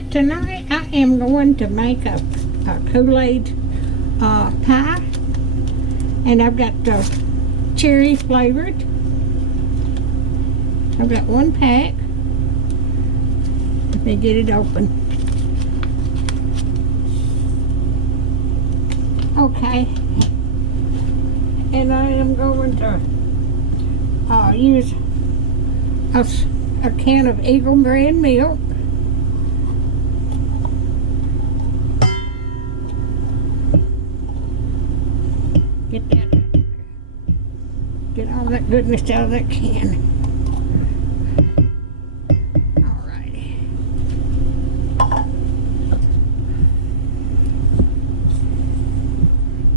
Alright, tonight I am going to make a Kool Aid pie, and I've got cherry flavored. I've got one pack. Let me get it open. Okay, and I am going to use a can of Eagle brand milk. Get that out of there. Get all that goodness out of that can. Alrighty.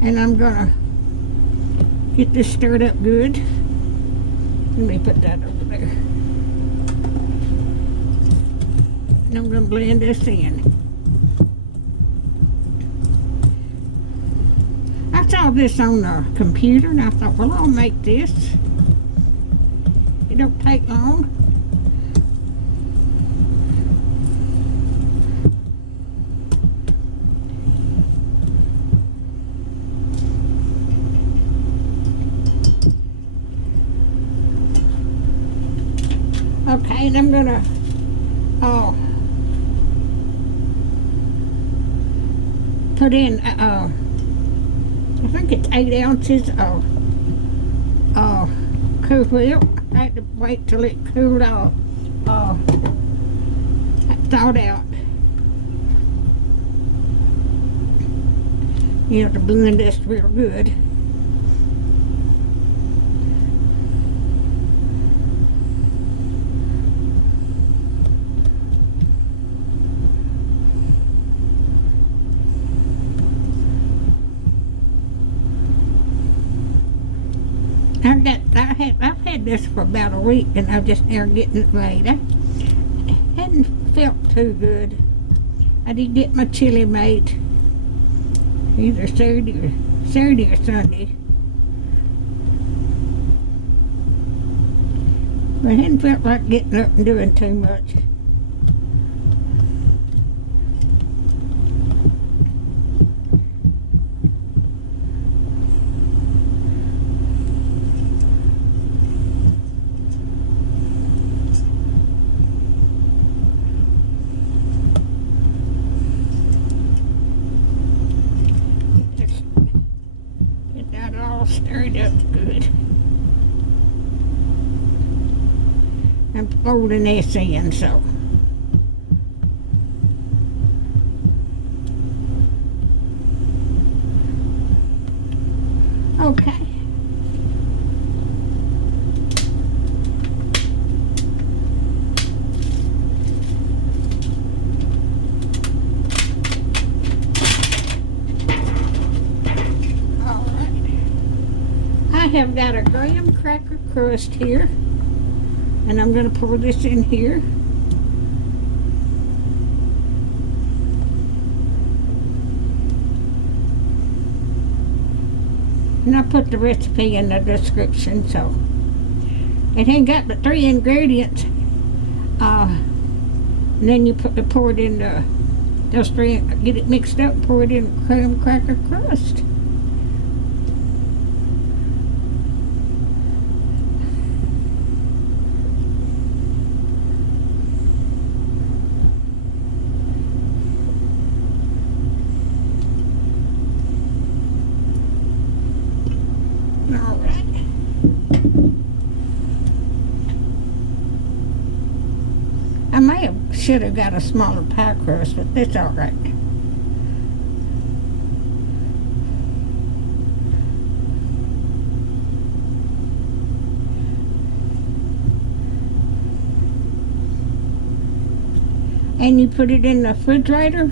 And I'm gonna get this stirred up good. Let me put that over there. And I'm gonna blend this in. I saw this on the computer and I thought, well, I'll make this. It don't take long. Okay, and I'm gonna put in I think it's 8 ounces of Kool Aid. I had to wait till it cooled off, thawed out. You have to blend this real good. I've had this for about a week, and I'm just now getting it made. I hadn't felt too good. I did get my chili made either Saturday or Sunday, but I hadn't felt like getting up and doing too much. Stirred up good. I'm folding this in, so okay. I have got a graham cracker crust here, and I'm going to pour this in here. And I put the recipe in the description, so it ain't got but 3 ingredients. And then you pour it in those 3, get it mixed up, pour it in graham cracker crust. Alright. I should have got a smaller pie crust, but that's alright. And you put it in the refrigerator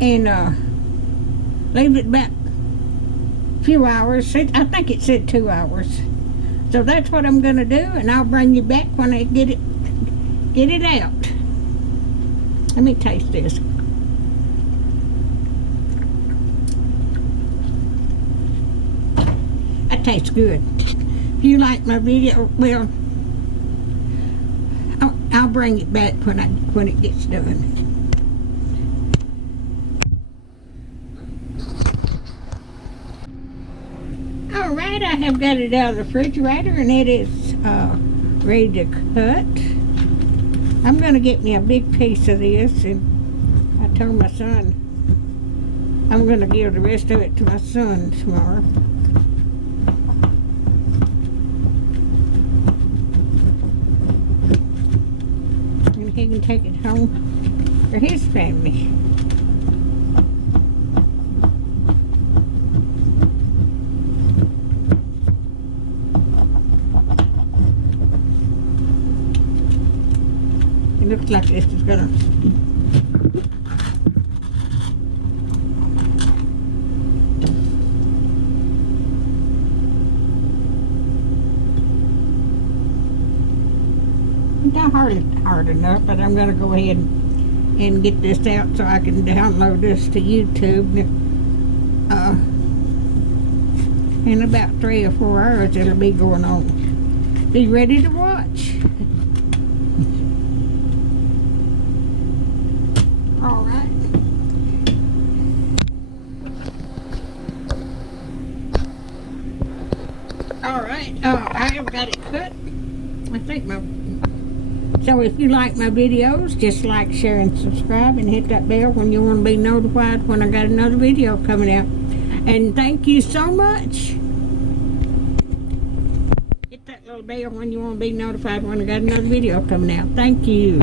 and leave it about few hours. I think it said 2 hours. So that's what I'm gonna do, and I'll bring you back when I get it out. Let me taste this. That tastes good. If you like my video, well, I'll bring it back when it gets done. All right, I have got it out of the refrigerator, and it is ready to cut. I'm going to get me a big piece of this, and I told my son I'm going to give the rest of it to my son tomorrow. And he can take it home for his family. It looks like this is gonna not hard enough, but I'm gonna go ahead and get this out so I can download this to YouTube. In about 3 or 4 hours it'll be going on. Be ready to watch. All right. All right. I have got it cut. I think so if you like my videos, just like, share, and subscribe, and hit that bell when you want to be notified when I got another video coming out. And thank you so much. Hit that little bell when you want to be notified when I got another video coming out. Thank you.